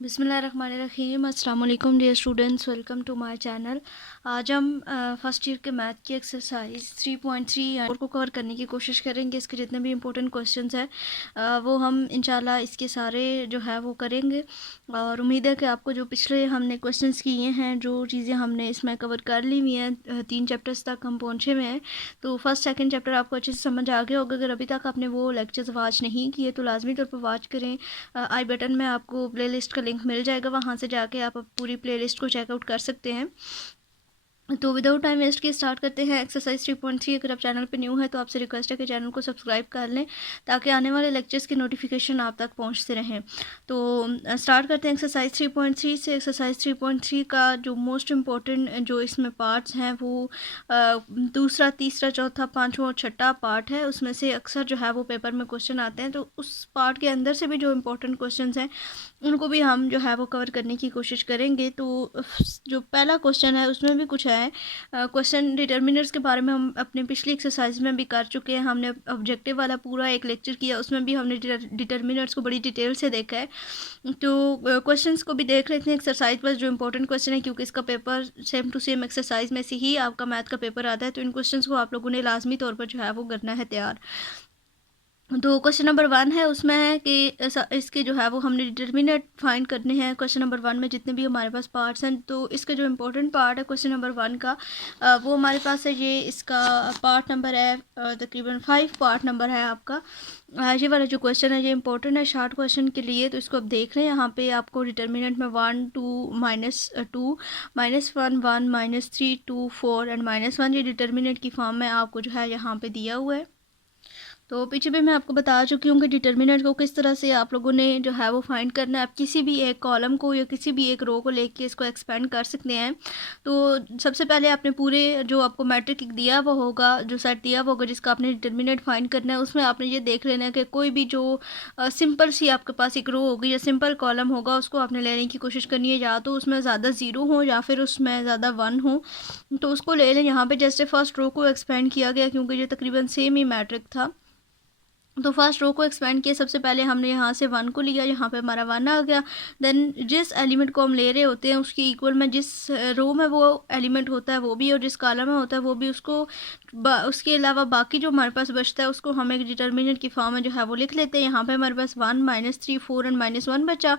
बिस्मिल्लाहिर्रहमानिर्रहीम। अस्सलाम वालेकुम dear students, welcome to my channel. आज हम फर्स्ट ईयर के मैथ की एक्सरसाइज 3.3 को कवर करने की कोशिश करेंगे। इसके जितने भी इंपॉर्टेंट क्वेश्चंस हैं वो हम इंशाल्लाह इसके सारे जो है वो करेंगे। और उम्मीद है कि आपको जो पिछले हमने क्वेश्चंस किए हैं, जो चीज़ें हमने इसमें कवर कर ली हुई हैं, 3 चैप्टर्स तक हम पहुँचे हुए हैं, तो फर्स्ट सेकंड चैप्टर आपको अच्छे से समझ आ गया होगा। अगर अभी तक आपने वो लेक्चर्स वॉच नहीं किए तो लाजमी तौर पर वॉच करें। आई बटन में आपको प्लेलिस्ट का लिंक मिल जाएगा, वहाँ से जाके आप पूरी प्लेलिस्ट को चेकआउट कर सकते हैं। तो विदाउट टाइम वेस्ट के स्टार्ट करते हैं एक्सरसाइज 3.3। अगर आप चैनल पे न्यू है तो आपसे रिक्वेस्ट है कि चैनल को सब्सक्राइब कर लें ताकि आने वाले लेक्चर्स की नोटिफिकेशन आप तक पहुंचते रहें। तो स्टार्ट करते हैं एक्सरसाइज 3.3 से। एक्सरसाइज 3.3 का जो मोस्ट इम्पोर्टेंट जो इसमें पार्ट्स हैं वो दूसरा, तीसरा, चौथा, पाँचवा और छठा पार्ट है। उसमें से अक्सर जो है वो पेपर में क्वेश्चन आते हैं, तो उस पार्ट के अंदर से भी जो इम्पोर्टेंट क्वेश्चन हैं उनको भी हम जो है वो कवर करने की कोशिश करेंगे। तो जो पहला क्वेश्चन है उसमें भी कुछ है क्वेश्चन डिटर्मिनर्स के बारे में हम अपने पिछली एक्सरसाइज में भी कर चुके हैं। हमने ऑब्जेक्टिव वाला पूरा एक लेक्चर किया, उसमें भी हमने डिटर्मिनर्स को बड़ी डिटेल से देखा है। तो क्वेश्चंस को भी देख लेते हैं एक्सरसाइज पर जो इंपॉर्टेंट क्वेश्चन है, क्योंकि इसका paper same to same exercise में से ही आपका मैथ का पेपर आता है। तो इन क्वेश्चंस को आप लोगों ने लाजमी तौर पर जो है वो करना है तैयार। तो क्वेश्चन नंबर 1 है, उसमें है कि इसके जो है वो हमने डिटर्मिनेंट फाइंड करने हैं। क्वेश्चन नंबर 1 में जितने भी हमारे पास पार्ट्स हैं, तो इसका जो इम्पोर्टेंट पार्ट है क्वेश्चन नंबर 1 का, वो हमारे पास है। ये इसका पार्ट नंबर है तकरीबन 5 पार्ट नंबर है आपका। ये वाला जो क्वेश्चन है ये इंपॉर्टेंट है शॉर्ट क्वेश्चन के लिए, तो इसको आप देख रहे हैं। यहाँ पे आपको डिटर्मिनेंट में 1 2 -2 -1 1 -3 2 4 एंड -1 ये डिटर्मिनेंट की फॉर्म में आपको जो है यहाँ पे दिया हुआ है। तो पीछे भी मैं आपको बता चुकी हूँ कि डिटर्मिनेंट को किस तरह से आप लोगों ने जो है वो फाइंड करना है। आप किसी भी एक कॉलम को या किसी भी एक रो को लेके इसको एक्सपेंड कर सकते हैं। तो सबसे पहले आपने पूरे जो आपको मैट्रिक दिया हुआ होगा, जो सेट दिया हुआ होगा जिसका आपने डिटर्मिनेंट फाइंड करना है, उसमें आपने ये देख लेना है कि कोई भी जो सिंपल सी आपके पास एक रो होगी या सिंपल कॉलम होगा, उसको आपने लेने की कोशिश करनी है। या तो उसमें ज़्यादा ज़ीरो हो या फिर उसमें ज़्यादा 1 हो, तो उसको ले लें। यहाँ पर जैसे फर्स्ट रो को एक्सपेंड किया गया क्योंकि ये तकरीबन सेम ही मैट्रिक था, तो फर्स्ट रो को एक्सपेंड किया। सबसे पहले हमने यहाँ से 1 को लिया, यहाँ पे हमारा 1 आ गया। देन जिस एलिमेंट को हम ले रहे होते हैं उसकी इक्वल में जिस रो में वो एलिमेंट होता है वो भी, और जिस कॉलम में होता है वो भी, उसको उसके अलावा बाकी जो हमारे पास बचता है उसको हम एक डिटर्मिनेंट की फॉर्म में जो है वो लिख लेते हैं। यहाँ पे हमारे पास 1 -3 4 एंड -1 बचा।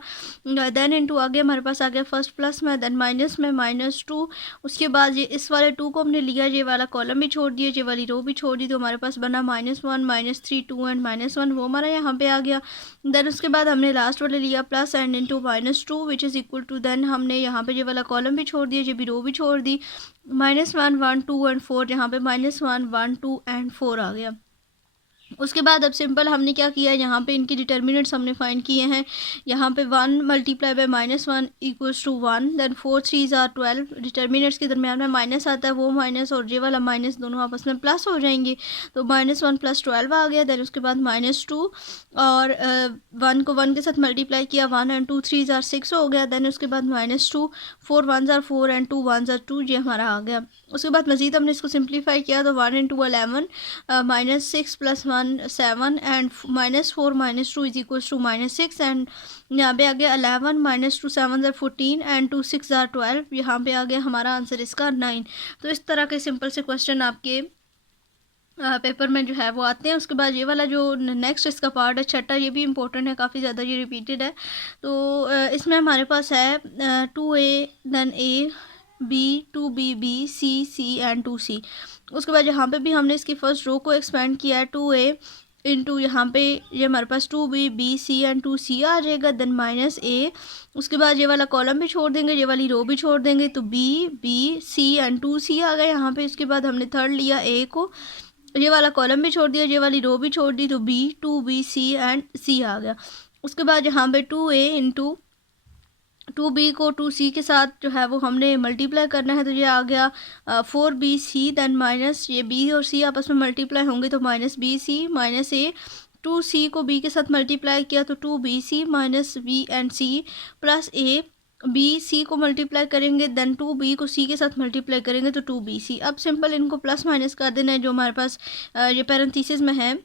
देन इनटू आगे हमारे पास आ गया फर्स्ट प्लस में, देन माइनस में -2। उसके बाद ये इस वाले 2 को हमने लिया, ये वाला कॉलम भी छोड़ दिया, ये वाली रो भी छोड़ दी, तो हमारे पास बना -1 -3 2 एंड -1, वो हमारा यहाँ पे आ गया। देन उसके बाद हमने लास्ट वाले लिया plus and into -2 which is equal to, then हमने यहाँ पे ये वाला कॉलम भी छोड़ दिया, ये भी रो भी छोड़ दी। -1 1 2 एंड 4, यहाँ पे -1 1 2 एंड 4 आ गया। उसके बाद अब सिंपल हमने क्या किया, यहाँ पे इनकी डिटर्मिनेंट्स हमने फाइंड किए हैं। यहाँ पे 1 × -1 equals to 1, then 4 3 are 12। Determinants के दरमियान में माइनस आता है, वो माइनस और ये वाला माइनस दोनों आपस में प्लस हो जाएंगे, तो -1 + 12 आ गया। देन उसके बाद -2 और 1 को 1 के साथ मल्टीप्लाई किया, 1 एंड 2 3 आर 6 हो गया। देन उसके बाद -2 4 1 आर 4 एंड 2 1 आर 2, ये हमारा आ गया। उसके बाद मज़ीद हमने इसको सिंप्लीफाई किया, तो 1 × 11 -6 + 1 7 and -4 -2 is equals to -6, and यहाँ पे आ गया 11 -2 7 आर 14 एंड 2 6 आर 12। यहाँ पे आ गया हमारा आंसर इसका 9। तो इस तरह के सिंपल से क्वेश्चन आपके पेपर में जो है वो आते हैं। उसके बाद ये वाला जो नेक्स्ट इसका पार्ट है छठा, ये भी इंपॉर्टेंट है, काफ़ी ज़्यादा ये रिपीटेड है। तो इसमें हमारे पास है 2a, then a b 2b b c c and 2c। उसके बाद यहाँ पे भी हमने इसकी फर्स्ट रो को एक्सपेंड किया है, 2a इंटू यहाँ पे ये हमारे पास 2b b c and 2c आ जाएगा, देन -a। उसके बाद ये वाला कॉलम भी छोड़ देंगे, ये वाली रो भी छोड़ देंगे, तो b b c and 2c आ गए यहाँ पे। उसके बाद हमने थर्ड लिया a को, ये वाला कॉलम भी छोड़ दिया, ये वाली रो भी छोड़ दी, तो b 2b c and c आ गया। उसके बाद यहाँ पे 2a इंटू 2b को 2c के साथ जो है वो हमने मल्टीप्लाई करना है, तो ये आ गया 4bc, देन माइनस ये b और c आपस में मल्टीप्लाई होंगे, तो -bc -a। 2c को b के साथ मल्टीप्लाई किया, तो 2bc -b and c plus a। B C को मल्टीप्लाई करेंगे, देन 2b को c के साथ मल्टीप्लाई करेंगे, तो 2bc। अब सिंपल इनको प्लस माइनस कर देना है जो हमारे पास ये पैरेंथेसिस में है।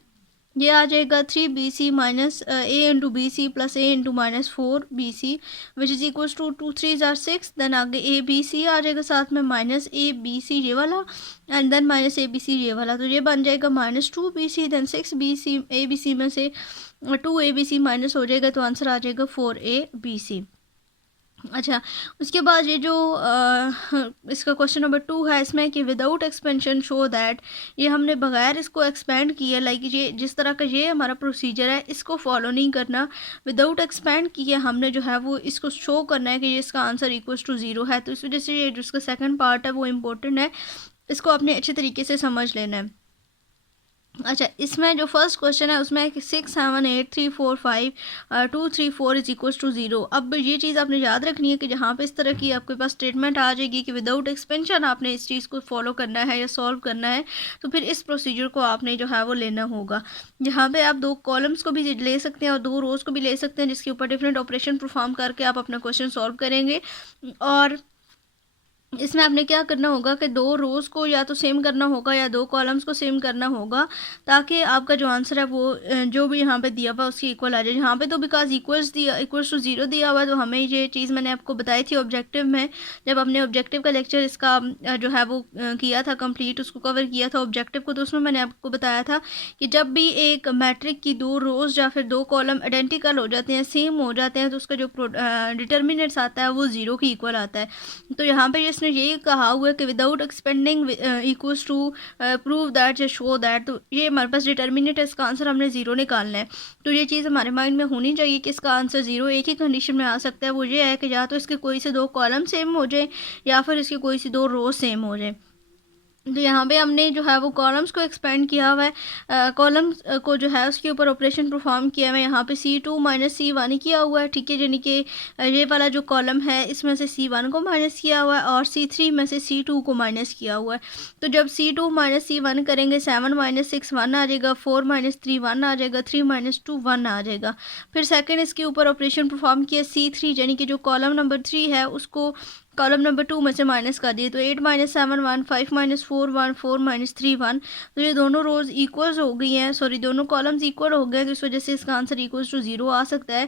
ये आ जाएगा 3BC minus A into B C plus A into minus 4BC which is equals to 2 3 6। Then आगे ABC आ जाएगा साथ में माइनस ABC ये वाला एंड देन माइनस ABC ये वाला, तो ये बन जाएगा -2BC देन 6BC ABC में से 2ABC माइनस हो जाएगा तो आंसर आ जाएगा 4ABC। अच्छा, उसके बाद ये जो इसका क्वेश्चन नंबर 2 है इसमें कि विदाउट एक्सपेंशन शो दैट, ये हमने बगैर इसको एक्सपेंड किए, लाइक ये जिस तरह का ये हमारा प्रोसीजर है इसको फॉलो नहीं करना, विदाउट एक्सपेंड किए हमने जो है वो इसको शो करना है कि ये इसका आंसर इक्वल्स टू 0 है। तो इस वजह से ये जो इसका सेकंड पार्ट है वो इम्पोर्टेंट है, इसको आपने अच्छे तरीके से समझ लेना है। अच्छा, इसमें जो फर्स्ट क्वेश्चन है उसमें 6 7 8 3 4 5 2 3 4 इज इक्वल्स टू 0। अब ये चीज़ आपने याद रखनी है कि जहाँ पे इस तरह की आपके पास स्टेटमेंट आ जाएगी कि विदाउट एक्सपेंशन आपने इस चीज़ को फॉलो करना है या सॉल्व करना है, तो फिर इस प्रोसीजर को आपने जो है वो लेना होगा। जहाँ पे आप 2 कॉलम्स को भी ले सकते हैं और 2 रोज़ को भी ले सकते हैं, जिसके ऊपर डिफरेंट ऑपरेशन परफॉर्म करके आप अपना क्वेश्चन सॉल्व करेंगे। और इसमें आपने क्या करना होगा कि 2 रोज़ को या तो सेम करना होगा या 2 कॉलम्स को सेम करना होगा, ताकि आपका जो आंसर है वो जो भी यहाँ पे दिया हुआ उसकी इक्वल आ जाए। यहाँ पे तो बिकॉज इक्वल्स टू 0 दिया हुआ है, तो हमें ये चीज़ मैंने आपको बताई थी ऑब्जेक्टिव में, जब हमने ऑब्जेक्टिव का लेक्चर इसका जो है वो किया था कंप्लीट, उसको कवर किया था ऑब्जेक्टिव को, तो उसमें मैंने आपको बताया था कि जब भी एक मैट्रिक की 2 रोज़ या फिर 2 कॉलम आइडेंटिकल हो जाते हैं, सेम हो जाते हैं, तो उसका जो डिटर्मिनेंट्स आता है वो 0 की इक्वल आता है। तो यहाँ पे इसने ये कहा हुआ है कि without expanding equals to prove that या शो दैट, तो ये हमारे पास डिटर्मिनेंट है, इसका आंसर हमने 0 निकालना है। तो ये चीज़ हमारे माइंड में होनी चाहिए कि इसका आंसर 0 एक ही कंडीशन में आ सकता है, वो ये है कि या तो इसके कोई से 2 कॉलम सेम हो जाए या फिर इसकी कोई सी 2 रो सेम हो जाए। तो यहाँ पे हमने जो है वो कॉलम्स को एक्सपेंड किया हुआ है, कॉलम्स को जो है उसके ऊपर ऑपरेशन परफॉर्म किया हुआ है। यहाँ पे C2 माइनस C1 किया हुआ है, ठीक है, यानी कि ये वाला जो कॉलम है इसमें से C1 को माइनस किया हुआ है और C3 में से C2 को माइनस किया हुआ है। तो जब C2 माइनस C1 करेंगे 7 माइनस 6 1 आ जाएगा, 4 माइनस 3 1 आ जाएगा, 3 माइनस 2 1 आ जाएगा। फिर सेकेंड इसके ऊपर ऑपरेशन परफॉर्म किया C3, यानी कि जो कॉलम नंबर 3 है उसको कॉलम नंबर 2 में से माइनस कर दिए, तो 8 माइनस 7 1, 5 माइनस 4 1, 4 माइनस 3 1। तो ये दोनों रोज़ इक्वल्स हो गई हैं, सॉरी दोनों कॉलम्स इक्वल हो गए, तो इस वजह से इसका आंसर इक्वल्स टू 0 आ सकता है।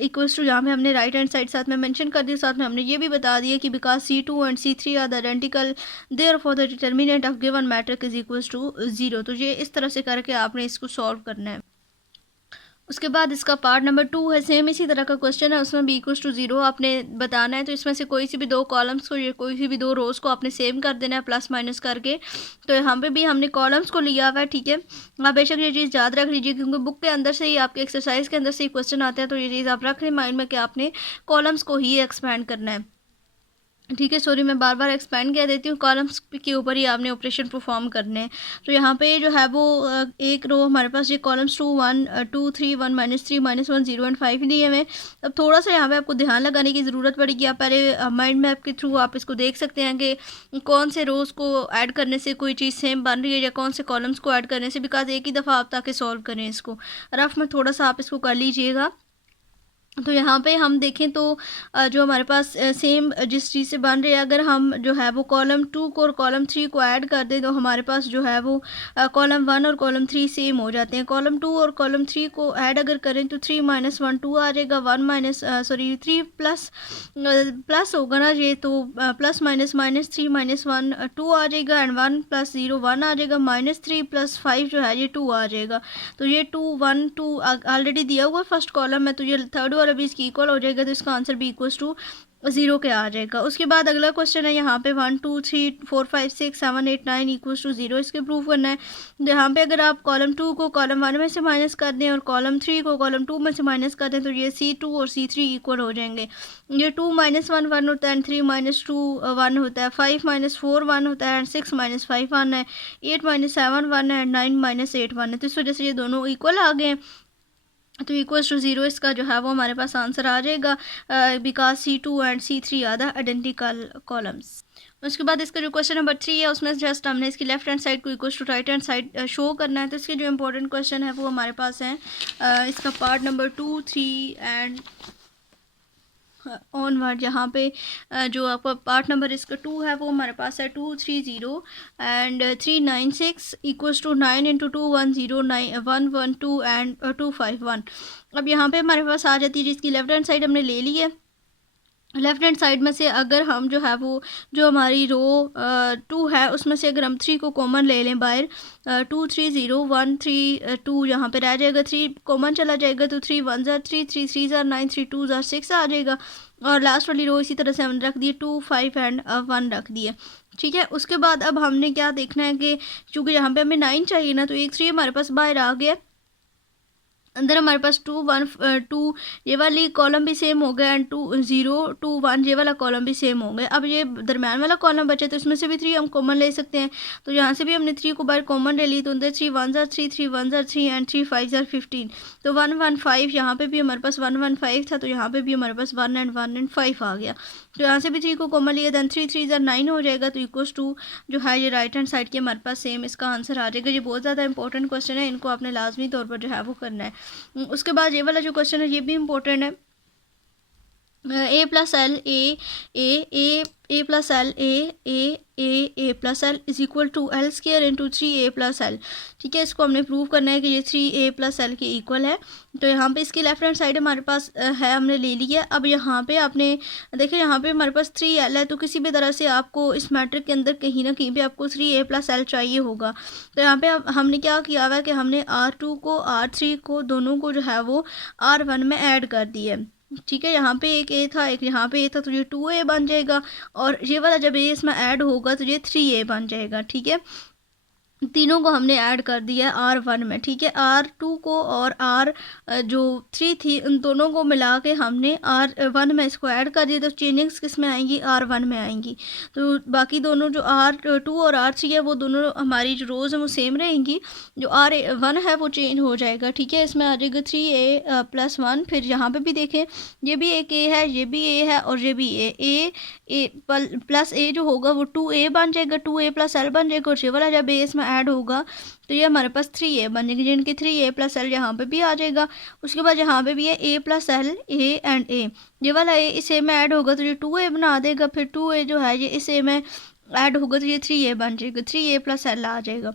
इक्वल्स टू जहाँ पे हमने राइट हैंड साइड साथ में मेंशन कर दिया, साथ में हमने ये भी बता दिया कि because C2 and C3 are the identical, therefore the determinant of given matrix is equals to 0। तो ये इस तरह से करके आपने इसको सॉल्व करना है। उसके बाद इसका पार्ट नंबर 2 है, सेम इसी तरह का क्वेश्चन है, उसमें भी इक्वल्स टू 0 आपने बताना है। तो इसमें से कोई सी भी 2 कॉलम्स को या कोई सी भी 2 रोज़ को आपने सेम कर देना है प्लस माइनस करके। तो यहाँ पे भी हमने कॉलम्स को लिया हुआ है, ठीक है। आप बेशक ये चीज़ याद रख लीजिए, क्योंकि बुक के अंदर से ही आपके एक्सरसाइज के अंदर से ही क्वेश्चन आते हैं, तो ये चीज़ आप रख लें माइंड में कि आपने कॉलम्स को ही एक्सपैंड करना है, ठीक है। सॉरी मैं बार बार एक्सपेंड कह देती हूँ, कॉलम्स के ऊपर ही आपने ऑपरेशन परफॉर्म करने हैं। तो यहाँ पे जो है वो एक रो हमारे पास ये कॉलम्स 2 1 2 3 1 -3 -1 0 एंड 5 दिए हुए। अब थोड़ा सा यहाँ पे आपको ध्यान लगाने की ज़रूरत पड़ेगी। आप पहले माइंड मैप के थ्रू आप इसको देख सकते हैं कि कौन से रोज़ को ऐड करने से कोई चीज़ सेम बन रही है या कौन से कॉलम्स को ऐड करने से, बिकॉज एक ही दफ़ा आप ताकि सॉल्व करें इसको, रफ में थोड़ा सा आप इसको कर लीजिएगा। तो यहाँ पे हम देखें तो जो हमारे पास सेम जिस चीज़ से बन रही है, अगर हम जो है वो कॉलम 2 को और कॉलम 3 को ऐड कर दें तो हमारे पास जो है वो कॉलम 1 और कॉलम 3 सेम हो जाते हैं। कॉलम 2 और कॉलम 3 को ऐड अगर करें तो 3 माइनस 1 2 आ जाएगा, 1 माइनस 3 प्लस प्लस होगा ना ये, तो प्लस माइनस माइनस 3 माइनस 1 2 आ जाएगा एंड 1 प्लस 0 1 आ जाएगा, -3 प्लस 5 जो है ये 2 आ जाएगा। तो ये 2 1 2 ऑलरेडी दिया हुआ फर्स्ट कॉलम में, तो ये थर्ड वाला भी इसकी इक्वल हो जाएगा, तो इसका आंसर भी इक्वल्स टू 0 के आ जाएगा। उसके बाद अगला क्वेश्चन है यहाँ पे 1 2 3 4 5 6 7 8 9 इक्वल्स टू 0, इसके प्रूव करना है। तो यहाँ पे अगर आप कॉलम 2 को कॉलम 1 में से माइनस कर दें और कॉलम 3 को कॉलम 2 में से माइनस कर दें, तो ये C2 और C3 इक्वल हो जाएंगे। ये 2 माइनस 1 1 होता है, 3 माइनस 2 1 होता है, 5 माइनस 4 1 होता है, 6 माइनस 5 1 है, 8 माइनस 7 1 है, 9 माइनस 8 1 है। तो इस वजह से ये दोनों इक्वल आ गए, तो इक्वल्स टू 0 इसका जो है वो हमारे पास आंसर आ जाएगा, because C2 and C3 are the identical columns. उसके बाद इसका जो क्वेश्चन नंबर 3 है उसमें जस्ट हमने इसकी लेफ्ट हैंड साइड को equals to right hand side show करना है। तो इसके जो इंपॉर्टेंट क्वेश्चन है वो हमारे पास हैं, इसका पार्ट नंबर 2 3 एंड ऑनवर्ड यहाँ पे जो आपका पार्ट नंबर इसका 2 है वो हमारे पास है 230 and 396 equals to 9 into 2 109 112 and 251। अब यहाँ पे हमारे पास आ जाती है जिसकी लेफ्ट हैंड साइड हमने ले ली है। लेफ्ट हैंड साइड में से अगर हम जो है वो जो हमारी रो 2 है उसमें से अगर हम 3 को कॉमन ले लें बाहर 230 132 यहाँ पे रह जाएगा, 3 कॉमन चला जाएगा तो 3 1 ज़ार 3 3 3 ज़ार 9 3 2 ज़ार 6 आ जाएगा। और लास्ट वाली रो इसी तरह से हमने रख दी 2 5 एंड 1 रख दिए। ठीक है, उसके बाद अब हमने क्या देखना है कि चूँकि यहाँ पे हमें 9 चाहिए ना, तो एक 3 हमारे पास बाहर आ गया। अंदर हमारे पास 2 1 2 ये वाली कॉलम भी सेम हो गया एंड 2 0 2 1 ये वाला कॉलम भी सेम हो गया। अब ये दरम्यान वाला कॉलम बचा तो इसमें से भी 3 हम कॉमन ले सकते हैं। तो यहाँ से भी हमने 3 को बाहर कॉमन ले ली तो अंदर 3 1 ज़ार 3 3 1 ज़ार 3 एंड 3 5 ज़ार 15। तो 1 1 5 यहाँ पे भी हमारे पास 1 1 5 था, तो यहाँ पे भी हमारे पास 1 एंड 5 आ गया। तो यहाँ से भी 3 को कॉमन लिया दैन 3 3 ज़ार 9 हो जाएगा। तो इक्वल्स टू जो है ये राइट हैंड साइड की हमारे पास सेम इसका आंसर आ जाएगा। ये बहुत ज़्यादा इंपॉर्टेंट क्वेश्चन है, इनको आपने लाजमी तौर पर जो है वो करना है। उसके बाद ये वाला जो क्वेश्चन है ये भी इम्पोर्टेंट है। A plus L A plus L A plus L is equal to L square into 3a plus L. ठीक है, इसको हमने प्रूव करना है कि ये 3a प्लस एल के इक्वल है। तो यहाँ पे इसकी लेफ्ट हैंड साइड हमारे पास है, हमने ले ली है। अब यहाँ पे आपने देखिए यहाँ पे हमारे पास 3l है, तो किसी भी तरह से आपको इस मैट्रिक के अंदर कहीं ना कहीं पे आपको 3a प्लस एल चाहिए होगा। तो यहाँ पे हमने क्या किया हुआ है कि हमने R2 को R3 को दोनों को जो है वो R1 में ऐड कर दिया है। ठीक है, यहाँ पे एक ए था एक यहाँ पे ए था, तो ये 2a बन जाएगा और ये वाला जब ए इसमें ऐड होगा तो ये 3a बन जाएगा। ठीक है, तीनों को हमने ऐड कर दिया R1 में। ठीक है, R2 को और R जो 3 थी उन दोनों को मिला के हमने R1 में इसको ऐड कर दिया, तो चेंजिंग्स किस में आएंगी R1 में आएंगी। तो बाकी दोनों जो R2 और R3 है वो दोनों हमारी जो रोज़ हैं वो सेम रहेंगी, जो R1 है वो चेंज हो जाएगा। ठीक है, इसमें आ जाएगा 3a प्लस 1। फिर यहाँ पे भी देखें ये भी एक a है, ये भी a है और ये भी a प्लस a जो होगा वो 2a बन जाएगा, 2a प्लस l बन जाएगा। और ये वाला जब a इसमें ऐड होगा तो ये हमारे पास 3a बन जाएगी, जिनकी 3a प्लस एल यहाँ पे भी आ जाएगा। उसके बाद यहाँ पे भी है a plus L a and a, ये वाला a इस a में ऐड होगा तो ये 2a बना देगा। फिर 2a जो है ये इस a में ऐड होगा तो ये 3a बन जाएगा, 3a प्लस एल आ जाएगा।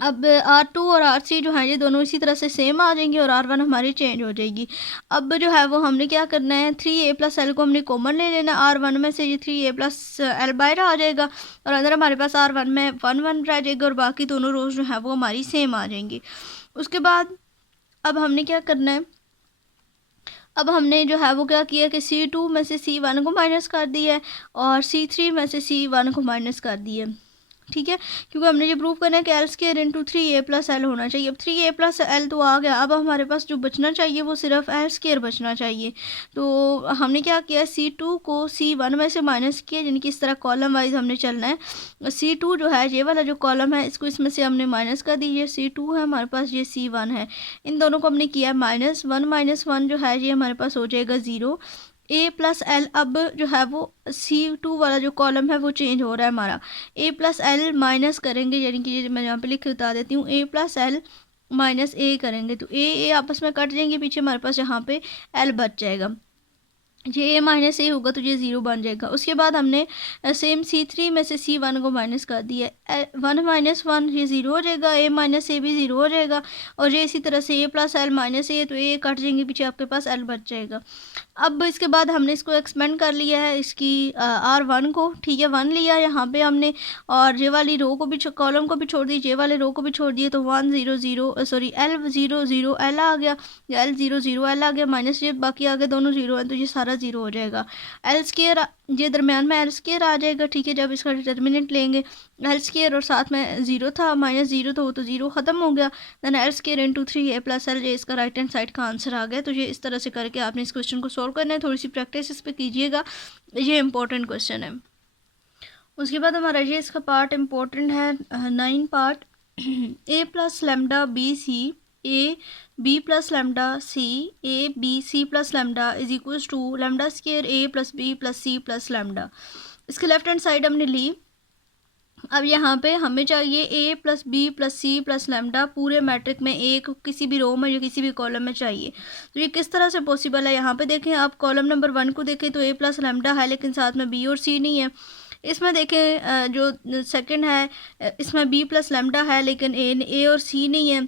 अब R2 और R3 जो है ये दोनों इसी तरह से सेम आ जाएंगे और R1 हमारी चेंज हो जाएगी। अब जो है वो हमने क्या करना है, 3a प्लस एल को हमने कॉमन ले लेना। R1 में से ये 3a प्लस एल बाहर आ जाएगा और अंदर हमारे पास R1 में 1 1 रह जाएगा और बाकी दोनों रोज जो है वो हमारी सेम आ जाएंगी। उसके बाद अब हमने क्या करना है, अब हमने जो है वो क्या किया कि C2 में से C1 को माइनस कर दिया है और C3 में से C1 को माइनस कर दिया है। ठीक है, क्योंकि हमने ये प्रूव करना है कि L square into 3a plus L होना चाहिए। अब 3a प्लस एल तो आ गया, अब हमारे पास जो बचना चाहिए वो सिर्फ एल स्क्वायर बचना चाहिए। तो हमने क्या किया, C2 को C1 में से माइनस किया, यानी कि इस तरह कॉलम वाइज हमने चलना है। C2 जो है ये वाला जो कॉलम है इसको इसमें से हमने माइनस कर दी, ये C2 है हमारे पास, ये C1 है। इन दोनों को हमने किया -1 जो है ये हमारे पास हो जाएगा 0। a प्लस एल अब जो है वो C2 वाला जो कॉलम है वो चेंज हो रहा है हमारा, a प्लस एल माइनस करेंगे, यानी कि मैं यहाँ पे लिख के बता देती हूँ, a plus L minus a करेंगे तो a आपस में कट जाएंगे, पीछे हमारे पास यहाँ पे l बच जाएगा। ये a माइनस a होगा तो ये 0 बन जाएगा। उसके बाद हमने सेम C3 में से C1 को माइनस कर दिया, 1 माइनस 1 ये 0 हो जाएगा, a माइनस a भी 0 हो जाएगा और ये इसी तरह से a plus L minus a, तो a कट जाएंगे, पीछे आपके पास l बच जाएगा। अब इसके बाद हमने इसको एक्सपेंड कर लिया है इसकी R1 को। ठीक है, 1 लिया यहाँ पे हमने और ये वाली रो को भी कॉलम को भी छोड़ दी, ये वाले रो को भी छोड़ दिए, तो 1 0 0 सॉरी l 0 0 l आ गया, l 0 0 l आ गया, माइनस ये बाकी आगे दोनों 0 है तो ये सारा 0 हो जाएगा। एल स्क्वायर ये दरम्यान में एल स्क्वायर आ जाएगा। ठीक है, जब इसका डिटर्मिनेंट लेंगे एल स्क्वायर और साथ में 0 था, -0 तो वो तो 0 ख़त्म हो गया, then L square into 3a plus L, ये इसका राइट हैंड साइड का आंसर आ गया। तो ये इस तरह से करके आपने इस क्वेश्चन को सॉल्व करना है, थोड़ी सी प्रैक्टिस इस पर कीजिएगा, ये इंपॉर्टेंट क्वेश्चन है। उसके बाद हमारा ये इसका पार्ट इम्पोर्टेंट है 9 part, a plus lambda B C A B plus lambda C A B C plus lambda is equals to lambda square a plus B plus C plus lambda. इसके left hand side हमने ली अब यहाँ पे हमें चाहिए a plus B plus C plus lambda पूरे matrix में एक किसी भी रो में या किसी भी कॉलम में चाहिए। तो ये किस तरह से पॉसिबल है, यहाँ पे देखें आप कॉलम नंबर 1 को देखें तो a प्लस लैम्डा है लेकिन साथ में b और c नहीं है। इसमें देखें जो सेकंड है इसमें b प्लस लैम्डा है लेकिन a और c नहीं है।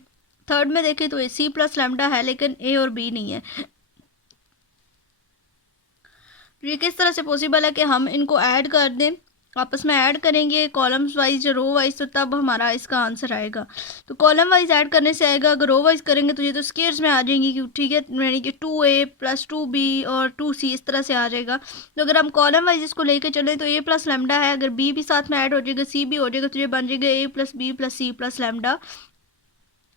थर्ड में देखें तो c प्लस लैम्डा है लेकिन a और b नहीं है। तो ये किस तरह से पॉसिबल है कि हम इनको ऐड कर दें, आपस में ऐड करेंगे कॉलम्स वाइज या रो वाइज, तो तब हमारा इसका आंसर आएगा। तो कॉलम वाइज ऐड करने से आएगा, अगर रो वाइज करेंगे तो ये तो स्केयर्स में आ जाएंगी क्यों, ठीक है, यानी कि 2a प्लस 2b और 2c इस तरह से आ जाएगा। तो अगर हम कॉलम वाइज इसको लेके चलें तो a प्लस लैम्डा है, अगर b भी साथ में ऐड हो जाएगा c भी हो जाएगा तो ये बन जाएगा a plus b plus c plus lambda.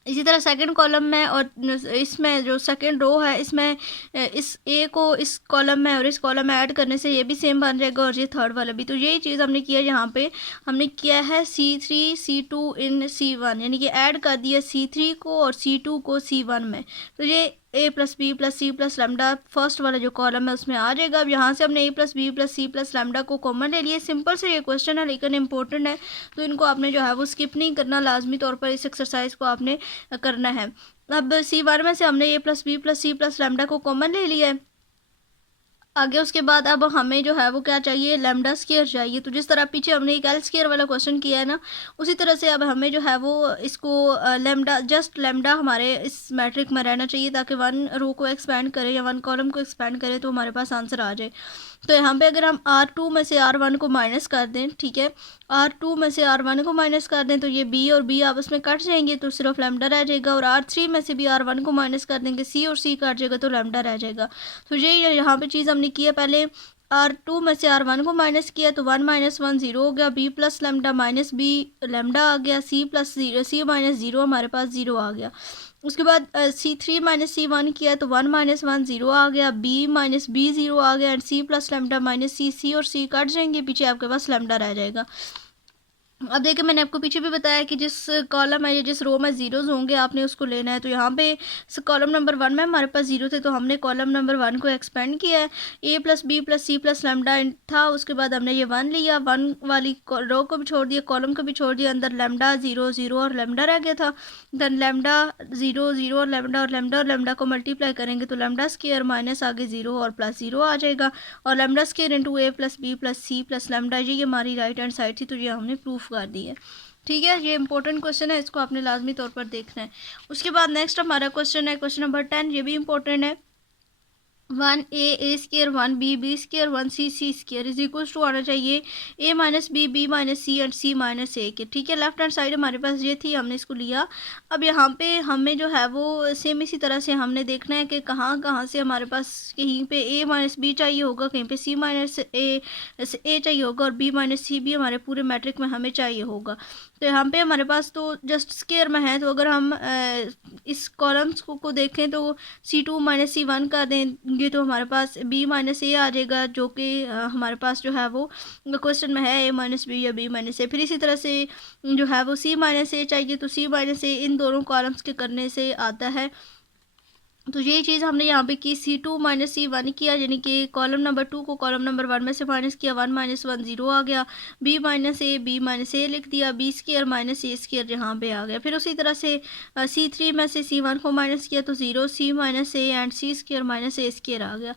इसी तरह सेकंड कॉलम में और इसमें जो सेकंड रो है इसमें इस ए को इस कॉलम में और इस कॉलम में ऐड करने से ये भी सेम बन जाएगा और ये थर्ड वाला भी। तो यही चीज़ हमने किया, यहाँ पे हमने किया है C3 C2 इन C1, यानी कि ऐड कर दिया C3 को और C2 को C1 में। तो ये a plus B plus C plus lambda first वाला जो कॉलम है उसमें आ जाएगा। अब यहाँ से हमने a plus B plus C plus lambda को कॉमन ले लिया। सिंपल से ये क्वेश्चन है लेकिन इंपॉर्टेंट है, तो इनको आपने जो है वो स्किप नहीं करना, लाजमी तौर पर इस एक्सरसाइज को आपने करना है। अब C1 में से हमने a plus B plus C plus lambda को कॉमन ले लिया है। आगे उसके बाद अब हमें जो है वो क्या चाहिए, लैम्डा स्केयर चाहिए। तो जिस तरह पीछे हमने एक एल स्केयर वाला क्वेश्चन किया है ना, उसी तरह से अब हमें जो है वो इसको लैम्डा, जस्ट लैम्डा हमारे इस मैट्रिक में रहना चाहिए ताकि 1 रो को एक्सपेंड करें या 1 कॉलम को एक्सपेंड करें तो हमारे पास आंसर आ जाए। तो यहाँ पे अगर हम R2 में से R1 को माइनस कर दें, ठीक है, R2 में से R1 को माइनस कर दें तो ये B और B आपस में कट जाएंगे तो सिर्फ लैम्डा रह जाएगा। और R3 में से भी R1 को माइनस कर देंगे, C और C कट जाएगा तो लैम्डा रह जाएगा। तो ये यहाँ पे चीज़ हमने की है, पहले R2 में से R1 को माइनस किया तो 1 माइनस 1 0 हो गया, B plus lambda minus B lambda आ गया, C प्लस C माइनस 0 हमारे पास 0 आ गया। उसके बाद C3 माइनस C1 किया तो 1 माइनस 1 0 आ गया, B माइनस B 0 आ गया and C plus lambda minus C और C कट जाएंगे, पीछे आपके पास लैम्डा रह जाएगा। अब देखिए मैंने आपको पीछे भी बताया कि जिस कॉलम है या जिस रो में ज़ीरोज़ होंगे आपने उसको लेना है। तो यहाँ पे कॉलम नंबर 1 में हमारे पास 0 थे तो हमने कॉलम नंबर 1 को एक्सपेंड किया है, a plus B plus C plus lambda था। उसके बाद हमने ये 1 लिया, 1 वाली रो को भी छोड़ दिया, कॉलम को भी छोड़ दिया, अंदर लैम्डा 0 0 और लैम्डा रह गया था। देन लैम्डा 0 0 और लैम्डा को मल्टीप्लाई करेंगे तो लैम्डा स्क्वायर माइनस आगे 0 और प्लस 0 आ जाएगा, और lambda square into a plus B plus C plus lambda, ये हमारी राइट हैंड साइड थी तो ये हमने प्रूफ कर दी है। ठीक है, ये इंपॉर्टेंट क्वेश्चन है, इसको आपने लाजमी तौर पर देखना है। उसके बाद नेक्स्ट हमारा क्वेश्चन है क्वेश्चन नंबर 10, ये भी इंपॉर्टेंट है। 1a square 1b b square 1c c square is equal to आना चाहिए a minus B B minus C and c minus A के। ठीक है, लेफ्ट हैंड साइड हमारे पास ये थी, हमने इसको लिया। अब यहाँ पे हमें जो है वो सेम इसी तरह से हमने देखना है कि कहाँ कहाँ से हमारे पास कहीं पे a माइनस बी चाहिए होगा, कहीं पे c माइनस ए चाहिए होगा और b माइनस सी भी हमारे पूरे मैट्रिक में हमें चाहिए होगा। तो यहाँ पे हमारे पास तो जस्ट स्क्वायर में है, तो अगर हम इस कॉलम्स को देखें तो C2 माइनस C1 कर देंगे तो हमारे पास B माइनस ए आ जाएगा, जो कि हमारे पास जो है वो क्वेश्चन में है A माइनस बी या B माइनस ए। फिर इसी तरह से जो है वो C माइनस ए चाहिए तो C माइनस ए इन दोनों कॉलम्स के करने से आता है। तो यही चीज़ हमने यहाँ पे की, C2 माइनस C1 किया, यानी कि कॉलम नंबर 2 को कॉलम नंबर 1 में से माइनस किया, 1 माइनस 1 0 आ गया, B माइनस ए लिख दिया, B square minus A square यहाँ पे आ गया। फिर उसी तरह से C3 में से C1 को माइनस किया तो 0 C minus A and C square minus A square आ गया।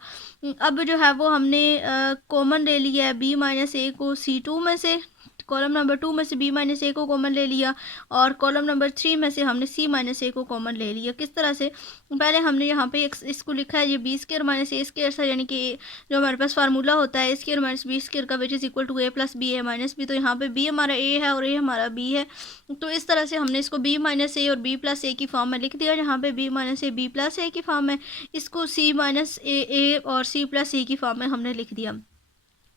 अब जो है वो हमने कॉमन ले लिया है B माइनस ए को C2 में से, कॉलम नंबर 2 में से B माइनस ए को कॉमन ले लिया, और कॉलम नंबर 3 में से हमने C माइनस ए को कॉमन ले लिया। किस तरह से, पहले हमने यहाँ पे इसको लिखा है ये B square minus A square था, यानी कि जो हमारे पास फार्मूला होता है A square minus B square का which is equal to A plus B A minus B. तो यहाँ पे B हमारा A है और A हमारा B है, तो इस तरह से हमने इसको B माइनस ए और B प्लस ए की फॉर्म में लिख दिया। यहाँ पे B माइनस ए B प्लस ए की फॉर्म में, इसको C माइनस ए और C प्लस ए की फॉर्म में हमने लिख दिया।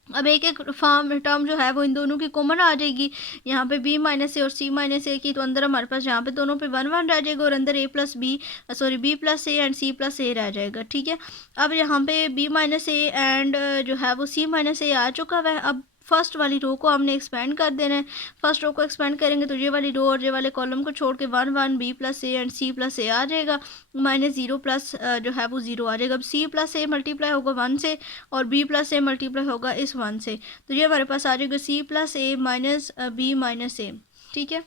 अब एक एक फॉर्म टर्म जो है वो इन दोनों की कॉमन आ जाएगी, यहाँ पे B माइनस ए और C माइनस ए की, तो अंदर हमारे पास यहाँ पे दोनों पे 1 1 रह जाएगा और अंदर B plus A and C plus A रह जाएगा। ठीक है, अब यहाँ पे B माइनस ए एंड जो है वो C माइनस ए आ चुका है। अब फर्स्ट वाली रो को हमने एक्सपेंड कर देना है। फर्स्ट रो को एक्सपेंड करेंगे तो ये वाली रो और ये वाले कॉलम को छोड़ के 1 1 B plus A and C plus A आ जाएगा, माइनस 0 प्लस जो है वो 0 आ जाएगा। अब सी प्लस ए मल्टीप्लाई होगा 1 से और बी प्लस ए मल्टीप्लाई होगा इस 1 से, तो ये हमारे पास आ जाएगा C plus A minus B minus A. ठीक है,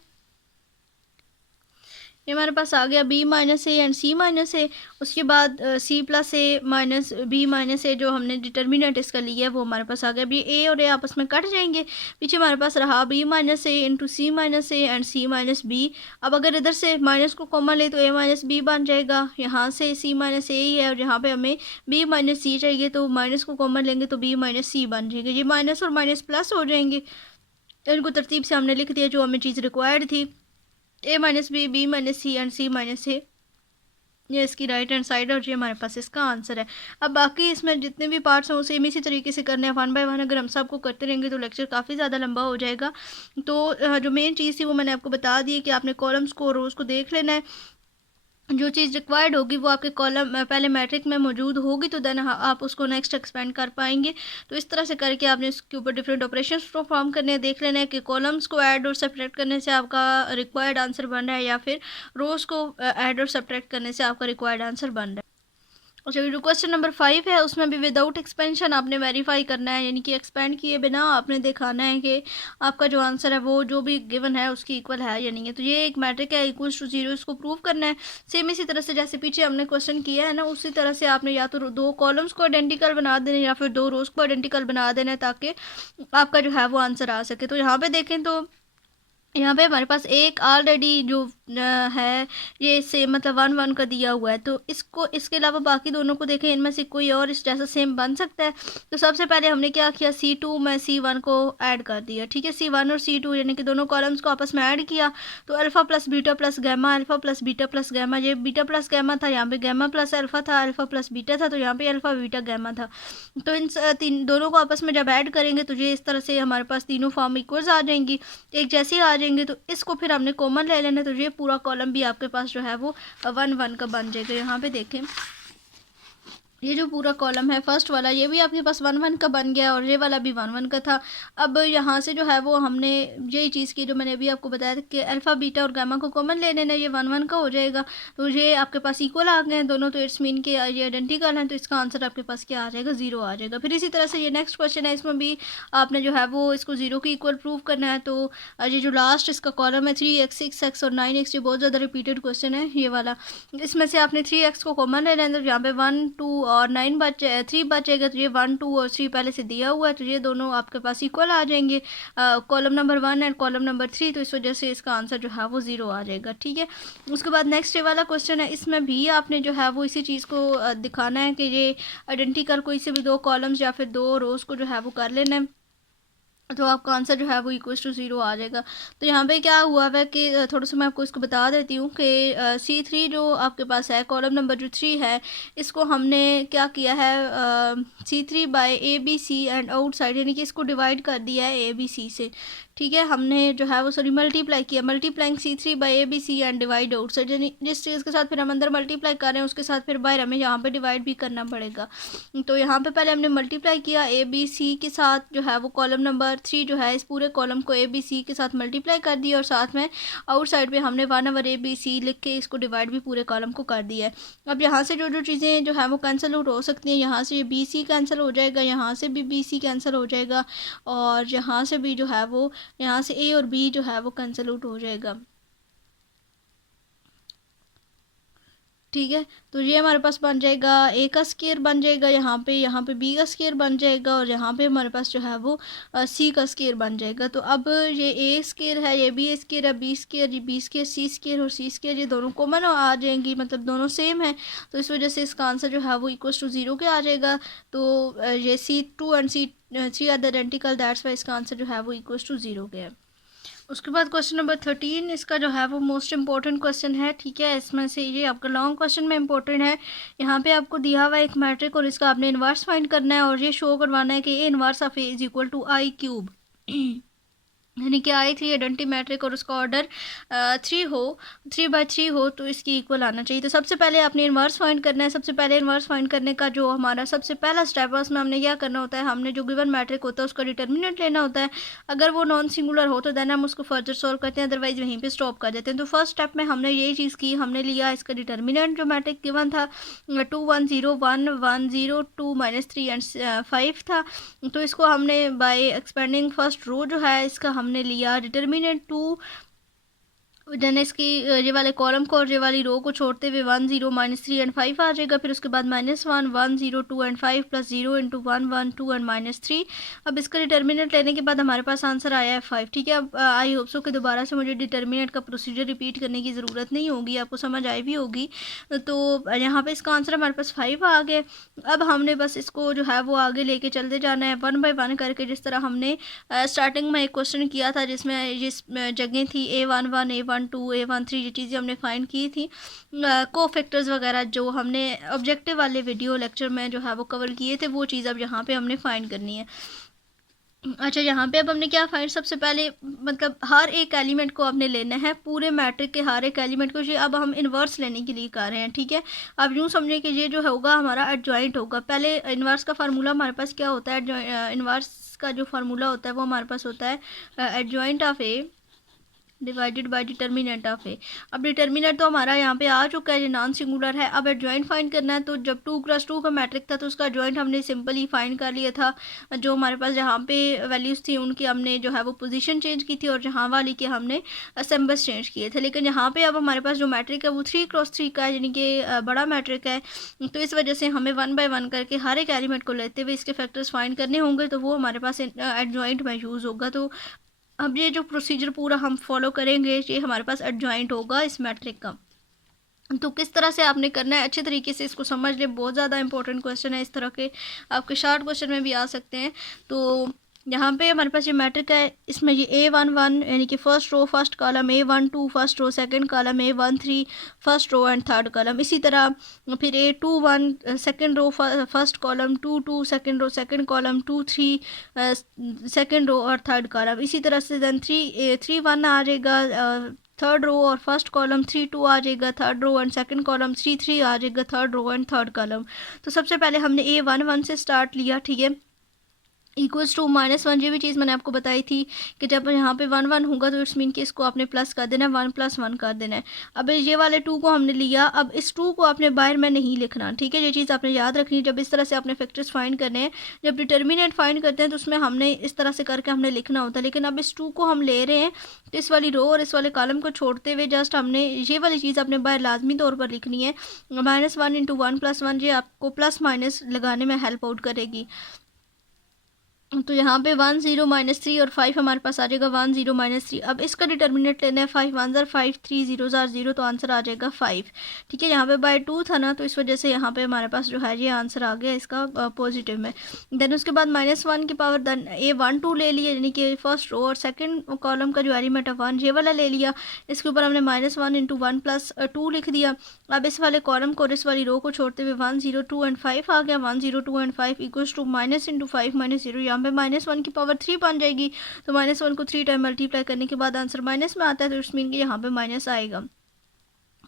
ये हमारे पास आ गया B minus A and C minus A. उसके बाद C plus A minus B minus A जो हमने डिटर्मिनेंट इसका लिया है वो हमारे पास आ गया। अभी ए और ए आपस में कट जाएंगे, पीछे हमारे पास रहा B minus A into C minus A and C minus B. अब अगर इधर से माइनस को कॉमन ले तो ए माइनस बी बन जाएगा, यहाँ से सी माइनस ए ही है और यहाँ पे हमें बी माइनस सी चाहिए, तो माइनस को कॉमन लेंगे तो बी माइनस सी बन जाएगा। ये माइनस और माइनस प्लस हो जाएंगे, इनको तरतीब से हमने लिख दिया जो हमें चीज़ रिक्वायर्ड थी। A minus B, B minus C and C minus A, ये इसकी राइट हैंड साइड है और ये हमारे पास इसका आंसर है। अब बाकी इसमें जितने भी पार्ट्स हैं वो सेम इसी तरीके से करने हैं 1 बाय 1। अगर हम सबको करते रहेंगे तो लेक्चर काफ़ी ज़्यादा लंबा हो जाएगा। तो जो मेन चीज़ थी वो मैंने आपको बता दी है कि आपने कॉलम्स को रोज़ को देख लेना है, जो चीज़ रिक्वायर्ड होगी वो आपके कॉलम पहले मैट्रिक में मौजूद होगी तो देन आप उसको नेक्स्ट एक्सपेंड कर पाएंगे। तो इस तरह से करके आपने इसके ऊपर डिफरेंट ऑपरेशंस परफॉर्म करने हैं। देख लेना है कि कॉलम्स को ऐड और सब्ट्रैक्ट करने से आपका रिक्वायर्ड आंसर बन रहा है या फिर रोज़ को ऐड और सब्ट्रैक्ट करने से आपका रिक्वायर्ड आंसर बन रहा है। अच्छा, जो क्वेश्चन नंबर 5 है उसमें भी विदाउट एक्सपेंशन आपने वेरीफाई करना है, यानी कि एक्सपेंड किए बिना आपने दिखाना है कि आपका जो आंसर है वो जो भी गिवन है उसकी इक्वल है या नहीं है। तो ये एक मैट्रिक है इक्वल्स टू 0, इसको प्रूव करना है। सेम इसी तरह से जैसे पीछे हमने क्वेश्चन किया है ना, उसी तरह से आपने या तो 2 कॉलम्स को आइडेंटिकल बना देना या फिर 2 रोज को आइडेंटिकल बना देना है ताकि आपका जो है वो आंसर आ सके। तो यहाँ पर देखें तो यहाँ पे हमारे पास एक ऑलरेडी जो है ये सेम मतलब 1 1 का दिया हुआ है, तो इसको इसके अलावा बाकी दोनों को देखें इनमें से कोई और इस जैसा सेम बन सकता है। तो सबसे पहले हमने क्या किया, C2 में C1 को ऐड कर दिया। ठीक है, C1 और C2 यानी कि दोनों कॉलम्स को आपस में ऐड किया तो alpha plus beta plus gamma, alpha plus beta plus gamma, ये बीटा प्लस गैमा था, यहाँ पे गैमा प्लस अल्फ़ा था, अल्फ़ा प्लस बीटा था, तो यहाँ पे अल्फ़ा बीटा गैमा था। तो इन दोनों को आपस में जब ऐड करेंगे तो ये इस तरह से हमारे पास तीनों फॉर्म इक्वल्स आ जाएंगी, एक जैसी आ जाएंगे। तो इसको फिर हमने कॉमन ले लेना, तो ये पूरा कॉलम भी आपके पास जो है वो 1 1 का बन जाएगा। यहाँ पे देखें ये जो पूरा कॉलम है फर्स्ट वाला ये भी आपके पास 1 1 का बन गया और ये वाला भी 1 1 का था। अब यहाँ से जो है वो हमने यही चीज़ की जो मैंने अभी आपको बताया था कि अल्फ़ा बीटा और गामा को कॉमन ले लेना, ये 1 1 का हो जाएगा। तो ये आपके पास इक्वल आ गए हैं दोनों, तो इट्स मीन के ये आइडेंटिकल हैं, तो इसका आंसर आपके पास क्या आ जाएगा, 0 आ जाएगा। फिर इसी तरह से ये नेक्स्ट क्वेश्चन है, इसमें भी आपने जो है वो इसको 0 की इक्वल प्रूव करना है। तो ये जो लास्ट इसका कॉलम है 3x 6x और 9x, ये बहुत ज़्यादा रिपीटेड क्वेश्चन है ये वाला। इसमें से आपने 3x को कॉमन ले लेना, तो यहाँ पे 1 2 और 9 3 बचेगा, तो ये 1 2 और 3 पहले से दिया हुआ है, तो ये दोनों आपके पास इक्वल आ जाएंगे column number 1 and column number 3, तो इस वजह से इसका आंसर जो है वो 0 आ जाएगा। ठीक है, उसके बाद नेक्स्ट ये वाला क्वेश्चन है, इसमें भी आपने जो है वो इसी चीज़ को दिखाना है कि ये आइडेंटिकल कोई से भी 2 कॉलम्स या फिर 2 रोज़ को जो है वो कर लेना है, तो आपका आंसर जो है वो इक्वल टू 0 आ जाएगा। तो यहाँ पे क्या हुआ है कि थोड़ा सा मैं आपको इसको बता देती हूँ कि C3 जो आपके पास है कॉलम नंबर जो 3 है, इसको हमने क्या किया है C3 by ABC and outside, यानी कि इसको डिवाइड कर दिया है ABC से। ठीक है, हमने जो है वो सॉरी मल्टीप्लाई किया, multiplying C3 by ABC and divide outside, यानी जिस चीज़ के साथ फिर हम अंदर मल्टीप्लाई कर रहे हैं उसके साथ फिर बाहर हमें यहाँ पे डिवाइड भी करना पड़ेगा। तो यहाँ पे पहले हमने मल्टीप्लाई किया ABC के साथ जो है वो कॉलम नंबर 3 जो है इस पूरे कॉलम को ABC के साथ मल्टीप्लाई कर दिया और साथ में आउटसाइड पे हमने 1 ओवर ABC लिख के इसको डिवाइड भी पूरे कॉलम को कर दिया है। अब यहाँ से जो जो चीज़ें जो है वो कैंसिल आउट हो सकती हैं, यहाँ से BC कैंसिल हो जाएगा, यहाँ से भी BC कैंसिल हो जाएगा और यहाँ से भी जो है वो यहाँ से A और B जो है वो कैंसिल आउट हो जाएगा। ठीक है, तो ये हमारे पास बन जाएगा A का स्क्वायर बन जाएगा, यहाँ पे B का स्क्वायर बन जाएगा और यहाँ पे हमारे पास जो है वो C का स्क्वायर बन जाएगा। तो अब ये A स्क्वायर है, ये B स्क्वायर है, B स्क्वायर, ये B स्क्वायर, C स्क्वायर और C स्क्वायर ये दोनों कॉमन आ जाएंगी, मतलब दोनों सेम है, तो इस वजह से इसका आंसर जो है वो इक्वल टू 0 के आ जाएगा। तो ये C2 and C3 are the identical, that's why इसका आंसर जो है वो इक्वल टू 0 के है। उसके बाद क्वेश्चन नंबर 13 इसका जो है वो मोस्ट इंपॉर्टेंट क्वेश्चन है। ठीक है, इसमें से ये आपका लॉन्ग क्वेश्चन में इंपॉर्टेंट है। यहाँ पे आपको दिया हुआ एक मैट्रिक और इसका आपने इन्वर्स फाइंड करना है और ये शो करवाना है कि A inverse of A is equal to I cube. यानी कि I3 आइडेंटिटी मैट्रिक और उसका ऑर्डर 3 हो तो इसकी इक्वल आना चाहिए। तो सबसे पहले आपने इन्वर्स फाइंड करना है। सबसे पहले इन्वर्स फाइंड करने का जो हमारा सबसे पहला स्टेप है उसमें हमने क्या करना होता है, हमने जो गिवन मैट्रिक होता है उसका डिटर्मिनेंट लेना होता है। अगर वो नॉन सिंगुलर हो तो देन हम उसको फर्दर सॉल्व करते हैं, अदरवाइज वहीं पे स्टॉप कर देते हैं। तो फर्स्ट स्टेप में हमने यही चीज़ की, हमने लिया इसका डिटर्मिनेंट जो मैट्रिक गिवन था 2 1 0 1 1 0 2 -3 एंड 5 था। तो इसको हमने बाय एक्सपेंडिंग फर्स्ट रो जो है इसका हमने लिया डिटर्मिनेंट 2, देन इसकी ये वाले कॉलम को और ये वाली रो को छोड़ते हुए 1 0 -3 एंड 5 आ जाएगा। फिर उसके बाद -1 1 0 2 एंड 5 प्लस 0 इंटू 1 1 2 एंड -3। अब इसका डिटर्मिनेंट लेने के बाद हमारे पास आंसर आया है 5। ठीक है, अब आई होप सो कि दोबारा से मुझे डिटर्मिनेंट का प्रोसीजर रिपीट करने की ज़रूरत नहीं होगी, आपको समझ आई भी होगी। तो यहाँ पे इसका आंसर हमारे पास 5 आ गए। अब हमने बस इसको जो है वो आगे लेके चलते जाना है 1 बाय 1 करके, जिस तरह हमने स्टार्टिंग में एक क्वेश्चन किया था जिसमें जिस जगह थी A11 A12 A13 ये चीज़ें हमने फाइंड की थी। को फैक्टर्स वगैरह जो हमने ऑब्जेक्टिव वाले वीडियो लेक्चर में जो है वो कवर किए थे, वो चीज़ अब यहाँ पे हमने फाइंड करनी है। अच्छा, यहाँ पे अब हमने क्या फाइंड, सबसे पहले मतलब हर एक एलिमेंट को आपने लेना है, पूरे मैट्रिक के हर एक एलिमेंट को। ये अब हम इन्वर्स लेने के लिए कर रहे हैं। ठीक है, अब यूँ समझिए कि ये जो होगा हमारा एडजॉइंट होगा। पहले इन्वर्स का फार्मूला हमारे पास क्या होता है, इन्वर्स का जो फार्मूला होता है वो हमारे पास होता है adjoint of A divided by determinant of A. अब डिटर्मिनेंट तो हमारा यहाँ पे आ चुका है, ये नॉन सिंगुलर है। अब एडजॉइंट फाइंड करना है, तो जब 2 क्रॉस 2 का मैट्रिक था तो उसका एडजॉइंट हमने सिंपली फाइंड कर लिया था। जो हमारे पास जहाँ पे वैल्यूज़ थी उनकी हमने जो है वो पोजीशन चेंज की थी और जहाँ वाली के हमने सिंबल्स चेंज किए थे। लेकिन यहाँ पे अब हमारे पास जो मैट्रिक है वो 3 क्रॉस 3 का है, यानी कि बड़ा मैट्रिक है। तो इस वजह से हमें 1 बाय 1 करके हर एक एलिमेंट को लेते हुए इसके फैक्टर्स फाइंड करने होंगे, तो वो हमारे पास एडजॉइंट में यूज़ होगा। तो अब ये जो प्रोसीजर पूरा हम फॉलो करेंगे ये हमारे पास एडजॉइंट होगा इस मैट्रिक का। तो किस तरह से आपने करना है, अच्छे तरीके से इसको समझ ले, बहुत ज़्यादा इंपॉर्टेंट क्वेश्चन है। इस तरह के आपके शॉर्ट क्वेश्चन में भी आ सकते हैं। तो यहाँ पे हमारे पास ये मैट्रिक है, इसमें ये A11 यानी कि first row first column, A12 first row second column, A13 first row and third column. इसी तरह फिर A21 second row first column, 2 second row second column, 2 3 second row और थर्ड कॉलम। इसी तरह से देन 3 1 आ जाएगा थर्ड रो और फर्स्ट कॉलम, 3 2 आ जाएगा third row and second column, 3 3 आ जाएगा third row and third column. तो सबसे पहले हमने A11 से स्टार्ट लिया। ठीक है, इक्वल्स टू -1, ये भी चीज़ मैंने आपको बताई थी कि जब यहाँ पे 1 1 होगा तो इट्स मीन कि इसको आपने प्लस कर देना है, 1 + 1 कर देना है। अब ये वाले 2 को हमने लिया, अब इस 2 को आपने बाहर में नहीं लिखना। ठीक है, ये चीज़ आपने याद रखनी है। जब इस तरह से आपने फैक्टर्स फाइंड करने हैं, जब डिटर्मिनेंट फाइंड करते हैं तो उसमें हमने इस तरह से करके हमने लिखना होता है। लेकिन अब इस 2 को हम ले रहे हैं तो इस वाली रो और इस वाले कॉलम को छोड़ते हुए जस्ट हमने ये वाली चीज़ अपने बाहर लाजमी तौर पर लिखनी है। -1 × 1 + 1 ये आपको प्लस माइनस लगाने में हेल्प आउट करेगी। तो यहाँ पे 1 0 -3 और 5 हमारे पास आ जाएगा 1 0 -3। अब इसका डिटर्मिनेंट लेना है 5 1 ज़र 5 3 0 ज़र 0, तो आंसर आ जाएगा 5। ठीक है, यहाँ पे बाय 2 था ना, तो इस वजह से यहाँ पे हमारे पास जो है ये आंसर आ गया इसका पॉजिटिव में। देन उसके बाद -1 की पावर देन A12 ले लिया, यानी कि फर्स्ट रो और सेकंड कॉलम का जो एलिमेंट है 1 ये वाला ले लिया। इसके ऊपर हमने -1 × 1 + 2 लिख दिया। अब इस वाले कॉलम को और इस वाली रो को छोड़ते हुए 1 0 2 एंड 5 आ गया। 1 0 2 एंड 5 इक्वल्स टू -5 -0, यहाँ पे -1 की पावर 3 बन जाएगी। तो -1 को 3 टाइम मल्टीप्लाई करने के बाद आंसर माइनस में आता है, तो इट्स मीन कि यहाँ पे माइनस आएगा।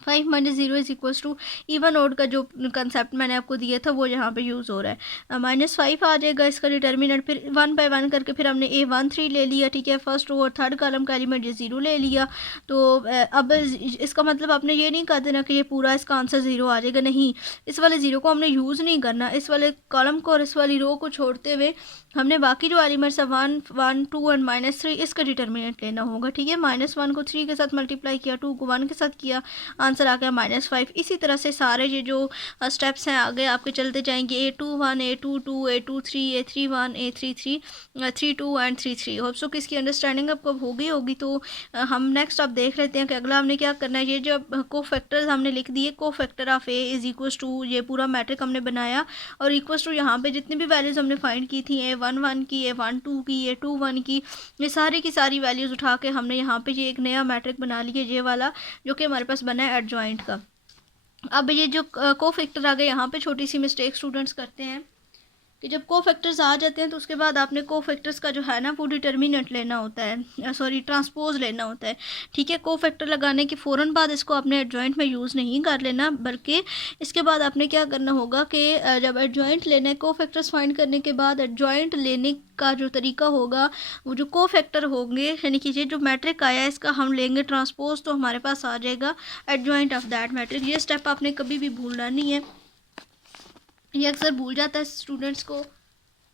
5 - 0 इक्वल्स टू इवन ओड का जो कंसेप्ट मैंने आपको दिया था वो यहाँ पे यूज़ हो रहा है। -5 आ जाएगा इसका डिटर्मिनेंट। फिर 1 बाय 1 करके फिर हमने A13 ले लिया। ठीक है, फर्स्ट रो और थर्ड कॉलम का एलिमेंट ये 0 ले लिया। तो अब इसका मतलब आपने ये नहीं कर देना कि ये पूरा इसका आंसर 0 आ जाएगा, नहीं। इस वाले 0 को हमने यूज़ नहीं करना। इस वाले कॉलम को और इस वाली रो को छोड़ते हुए हमने बाकी जो एलिमेंट्स है 1 1 2 एंड -3 इसका डिटर्मिनेंट लेना होगा। ठीक है, -1 को 3 के साथ मल्टीप्लाई किया, 2 को 1 के साथ किया, आंसर आ गया -5। इसी तरह से सारे ये जो स्टेप्स हैं आगे आपके चलते जाएंगे। A21 A22 A23 A31 A33 32 and 33। Hope so किसकी अंडरस्टैंडिंग आपको हो गई होगी। तो हम नेक्स्ट अब देख लेते हैं कि अगला हमने क्या करना है। ये जो को फैक्टर्स हमने लिख दिए, cofactor of A is equals to, ये पूरा मैट्रिक हमने बनाया और इक्वल्स टू यहाँ पे जितनी भी वैल्यूज़ हमने फाइंड की थी A11 की, A12 की, A21 की, ये सारी की सारी वैल्यूज़ उठा के हमने यहाँ पे ये एक नया मैट्रिक बना लिया, ये वाला जो कि हमारे पास बना है एडजॉइंट का। अब ये जो को फैक्टर आ गए, यहाँ पे छोटी सी मिस्टेक स्टूडेंट्स करते हैं कि जब को फैक्टर्स आ जाते हैं तो उसके बाद आपने को फैक्टर्स का जो है ना वो डिटर्मिनेंट लेना होता है, सॉरी ट्रांसपोज लेना होता है। ठीक है, को फैक्टर लगाने के फ़ौरन बाद इसको आपने एडजॉइंट में यूज़ नहीं कर लेना, बल्कि इसके बाद आपने क्या करना होगा कि जब एडजॉइंट लेना है, को फैक्टर्स फाइंड करने के बाद एडजॉइंट लेने का जो तरीका होगा, वो जो को फैक्टर होंगे, यानी कि ये जो मैट्रिक आया है इसका हम लेंगे ट्रांसपोज, तो हमारे पास आ जाएगा एडजॉइंट ऑफ दैट मैट्रिक। ये स्टेप आपने कभी भी भूलना नहीं है, ये अक्सर भूल जाता है स्टूडेंट्स को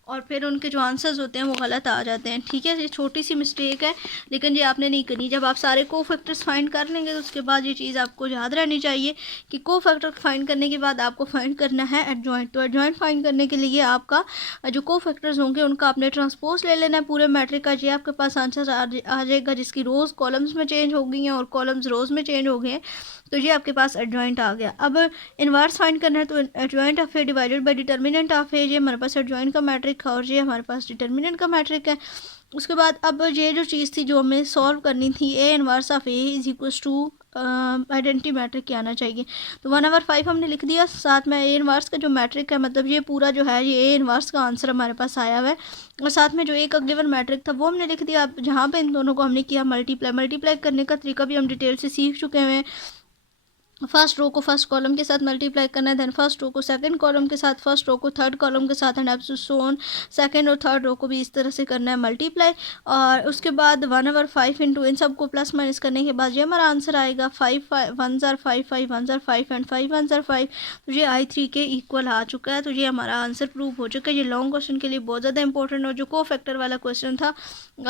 और फिर उनके जो आंसर्स होते हैं वो गलत आ जाते हैं। ठीक है, ये छोटी सी मिस्टेक है, लेकिन ये आपने नहीं करनी। जब आप सारे को फैक्टर्स फाइंड कर लेंगे तो उसके बाद ये चीज़ आपको याद रहनी चाहिए कि को फैक्टर फाइंड करने के बाद आपको फाइंड करना है एडजॉइंट। तो एडजॉइंट फाइंड करने के लिए आपका जो को फैक्टर्स होंगे उनका आपने ट्रांसपोज ले लेना है पूरे मैट्रिक का। ये आपके पास आंसर आ जाएगा जिसकी रोज़ कॉलम्स में चेंज हो गई हैं और कॉलम्स रोज़ में चेंज हो गए हैं, तो ये आपके पास एडजॉइंट आ गया। अब इनवर्स फाइंड करना है तो adjoint of A divided by determinant of A, ये हमारे पास एडजॉइंट का मैट्रिक है और ये हमारे पास डिटर्मिनेंट का मैट्रिक है। उसके बाद अब ये जो चीज़ थी जो हमें सॉल्व करनी थी, A inverse of A is equals to identity matrix क्या आना चाहिए, तो 1/5 हमने लिख दिया। साथ में ए इनवर्स का जो मैट्रिक है, मतलब ये पूरा जो है ये ए इनवर्स का आंसर हमारे पास आया हुआ है, और साथ में जो एक गिवन मैट्रिक था वो हमने लिख दिया। अब जहाँ पे इन दोनों को हमने किया मल्टीप्लाई करने का तरीका भी हम डिटेल से सीख चुके हैं। फर्स्ट रो को फर्स्ट कॉलम के साथ मल्टीप्लाई करना है, देन फर्स्ट रो को सेकंड कॉलम के साथ, फर्स्ट रो को थर्ड कॉलम के साथ, and up to so on second और थर्ड रो को भी इस तरह से करना है मल्टीप्लाई। और उसके बाद 1/5 इंटू इन सबको प्लस माइनस करने के बाद ये हमारा आंसर आएगा 5 1 5 5 1 5 एंड 5 1 5। तो ये I3 के इक्वल आ चुका है, तो ये हमारा आंसर प्रूव हो चुका है। ये लॉन्ग क्वेश्चन के लिए बहुत ज़्यादा इंपॉर्टेंट, और जो को फैक्टर वाला क्वेश्चन था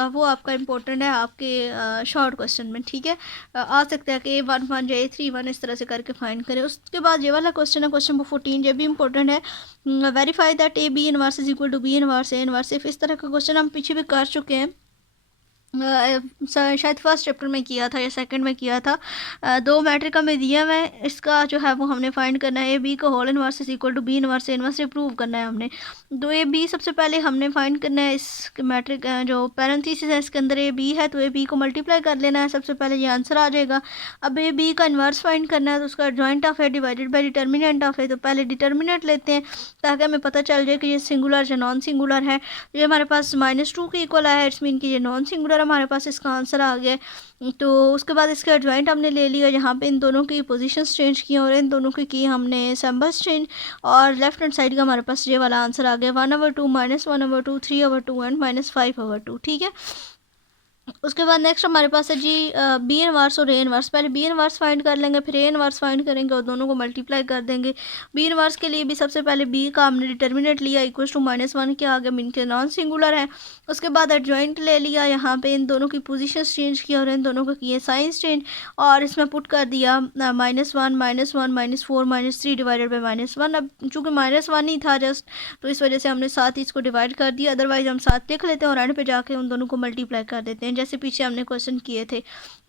वो आपका इंपॉर्टेंट है आपके शॉर्ट क्वेश्चन में। ठीक है, आ सकता है कि 1 1 या A3 1 इस तरह से करके फाइंड करें। उसके बाद ये वाला क्वेश्चन है क्वेश्चन नंबर 14, ये भी इंपॉर्टेंट है। Verify that A B inverse is equal to B inverse A inverse if. इस तरह का क्वेश्चन हम पीछे भी कर चुके हैं, शायद फर्स्ट चैप्टर में किया था या सेकंड में किया था। दो मैट्रिक हमें दिया हुआ है, इसका जो है वो हमने फाइंड करना है। ए बी का whole inverse is equal to B inverse A inverse prove करना है हमने। तो ए बी सबसे पहले हमने फाइंड करना है, इस मैट्रिक जो पैरेंथेसिस है इसके अंदर ए बी है, तो ए बी को मल्टीप्लाई कर लेना है, सबसे पहले ये आंसर आ जाएगा। अब ए बी का इन्वर्स फाइंड करना है, तो उसका joint of A divided by determinant of A, तो पहले डिटर्मिनेंट लेते हैं ताकि हमें पता चल जाए कि ये सिंगुलर या नॉन सिंगुलर है। ये हमारे पास -2 के इक्वल आया है, इट्स मीन कि ये नॉन सिंगुलर हमारे पास इसका आंसर आ गया। तो उसके बाद इसका जॉइंट हमने ले लिया, यहाँ पे इन दोनों की पोजीशंस चेंज की और इन दोनों की हमने सिंबल्स चेंज, और लेफ्ट हैंड साइड का हमारे पास ये वाला आंसर आ गया 1/2 -1/2 3/2 एंड -5/2। ठीक है, उसके बाद नेक्स्ट हमारे पास है जी बी इनवर्स और ए इनवर्स। पहले बी इनवर्स फाइंड कर लेंगे, फिर ए इनवर्स फाइंड करेंगे और दोनों को मल्टीप्लाई कर देंगे। बी इनवर्स के लिए भी सबसे पहले बी का हमने डिटर्मिनेंट लिया इक्वल्स टू -1 के आगे, मीन के नॉन सिंगुलर है। उसके बाद एडजॉइंट ले लिया, यहाँ पे इन दोनों की पोजीशंस चेंज की और इन दोनों को किए साइंस चेंज, और इसमें पुट कर दिया -1 -1 -4 -3 डिवाइडेड बाई -1। अब चूँकि -1 ही था जस्ट, तो इस वजह से हमने साथ ही इसको डिवाइड कर दिया, अदरवाइज हम साथ लिख लेते हैं और एंड पे जाके उन दोनों को मल्टीप्लाई कर देते हैं जैसे पीछे हमने क्वेश्चन किए थे।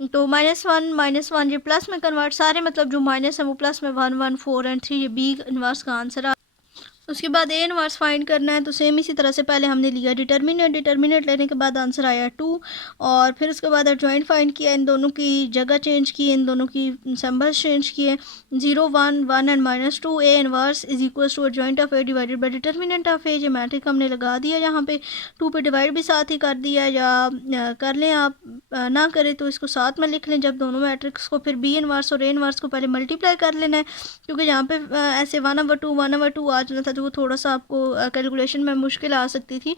तो -1 ये प्लस में कन्वर्ट, सारे मतलब जो माइनस है वो प्लस में 1 1 4 एंड 3, ये बी इनवर्स का आंसर आ। उसके बाद ए इनवर्स फाइंड करना है, तो सेम इसी तरह से पहले हमने लिया डिटर्मिनेंट लेने के बाद आंसर आया 2, और फिर उसके बाद एडजॉइंट फाइंड किया, इन दोनों की जगह चेंज की, इन दोनों की सिंबल्स चेंज किए 0 1 1 and -2। A inverse is equals to adjoint of A divided by determinant of A, ये मैट्रिक हमने लगा दिया यहाँ पे, 2 पे डिवाइड भी साथ ही कर दिया, या कर लें आप, ना करें तो इसको साथ में लिख लें जब दोनों मैट्रिक्स को। फिर बी इनवर्स और ए इनवर्स को पहले मल्टीप्लाई कर लेना है, क्योंकि यहाँ पे ऐसे 1/2 आ जाना था, तो वो थोड़ा सा आपको कैलकुलेशन में मुश्किल आ सकती थी।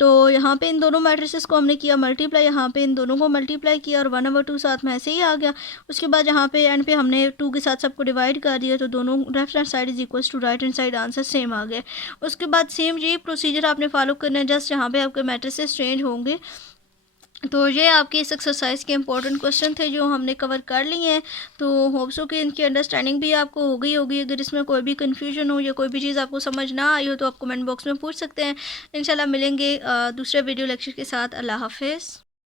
तो यहाँ पे इन दोनों मैट्रिसेस को हमने किया मल्टीप्लाई, यहाँ पे इन दोनों को मल्टीप्लाई किया और 1/2 साथ में ऐसे ही आ गया। उसके बाद यहाँ पे एंड पे हमने 2 के साथ सबको डिवाइड कर दिया, तो दोनों left hand side is equals to right hand side, answer same आ गया। उसके बाद सेम ये प्रोसीजर आपने फॉलो करना है, जस्ट यहाँ पे आपके मैट्रिसेस चेंज होंगे। तो ये आपकी इस एक्सरसाइज के इंपॉर्टेंट क्वेश्चन थे जो हमने कवर कर लिए हैं। तो होप्स हो कि इनकी अंडरस्टैंडिंग भी आपको हो गई होगी। अगर इसमें कोई भी कन्फ्यूजन हो या कोई भी चीज़ आपको समझ ना आई हो तो आप कमेंट बॉक्स में पूछ सकते हैं। इंशाल्लाह मिलेंगे दूसरे वीडियो लेक्चर के साथ। अल्लाह हाफिज़।